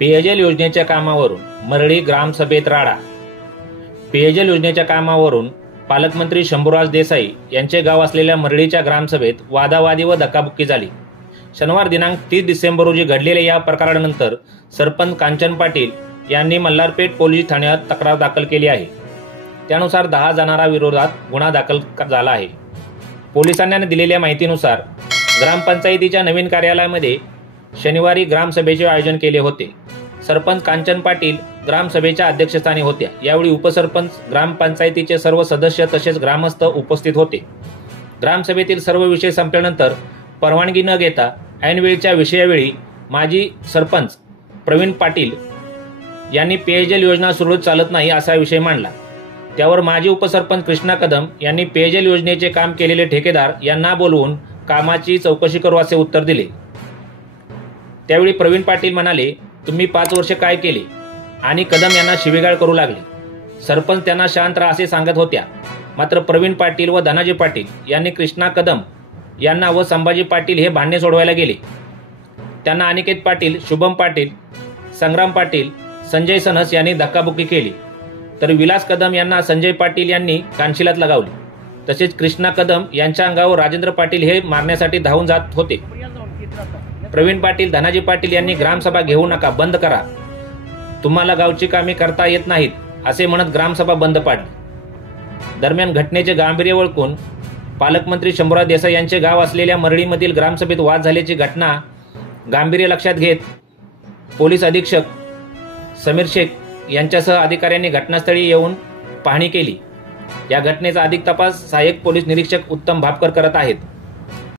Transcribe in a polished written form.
पेयजल योजनेच्या कामावरून मरळी ग्रामसभेत राडा। पेयजल योजनेच्या कामावरून पालकमंत्री शंभूराज देसाई यांचे गाव असलेल्या मरळीच्या ग्रामसभेत वादावादी व धक्काबुक्की झाली। शनिवार दिनांक 30 डिसेंबर रोजी घडलेल्या या प्रकारानंतर सरपंच कांचन पाटील यांनी मल्हारपेठ पोलीस ठाण्यात तक्रार दाखल केली आहे। त्यानुसार 10 जणांविरोधात गुन्हा दाखल झाला आहे। पोलिसांनी दिलेल्या माहितीनुसार ग्रामपंचायतीच्या नवीन कार्यालयामध्ये शनिवारी ग्रामसभेचे आयोजन केले होते। सरपंच कांचन पाटील ग्रामसभेच्या अध्यक्षस्थानी होत्या। यावेळी उपसरपंच, ग्रामपंचायतीचे सर्व सदस्य तसेच ग्रामस्थ उपस्थित होते। ग्रामसभेतील सर्व विषय संपल्यानंतर परवानगी न घेता ऐनवेळच्या विषयावेळी माजी सरपंच प्रवीण पाटील यांनी पेयजल योजना सुरळीत चालत नाही असा विषय मांडला। त्यावर माजी उपसरपंच कृष्णा कदम यांनी पेयजल योजनेचे काम केलेले ठेकेदार यांना बोलवून कामाची चौकशी करू असे उत्तर दिले। त्यावेळी प्रवीण पाटील म्हणाले, तुम्ही 5 वर्ष काय केले, आणि कदम यांना शिवीगाळ करू लागले। सरपंच त्यांना शांत राहा असे सांगत होत्या। मात्र प्रवीण पाटील व धनाजी पाटील यांनी कृष्णा कदम यांना व संभाजी पाटील हे भांडणे सोडवायला गेले। त्यांना अनिकेत पाटील, शुभम पाटील, संग्राम पाटील, संजय सनस यांनी धक्काबुक्की केली, तर विलास कदम यांना संजय पाटील यांनी कानशिलात लगावले। तसेच कृष्णा कदम यांच्या अंगावर राजेंद्र पाटील हे मारण्यासाठी धावून जात होते। प्रवीण पाटील, धनाजी पाटील यांनी ग्रामसभा घेऊ नका, बंद करा, तुम्हाला गावची कामे करता येत नाहीत असे म्हणत ग्रामसभा बंद पाडली। दरम्यान घटनेचे गांभीर्य ओळखून पालकमंत्री शंभूराज देसाई यांचे गाव असलेल्या मरळीमधील ग्रामसभेत वाद झाल्याची घटना गांभीर्य लक्षात घेत पोलीस अधीक्षक समीर शेख यांच्यासह अधिकाऱ्यांनी घटनास्थळी येऊन पाहणी केली। या घटनेचा अधिक तपास सहाय्यक पोलीस निरीक्षक उत्तम भापकर करत आहेत।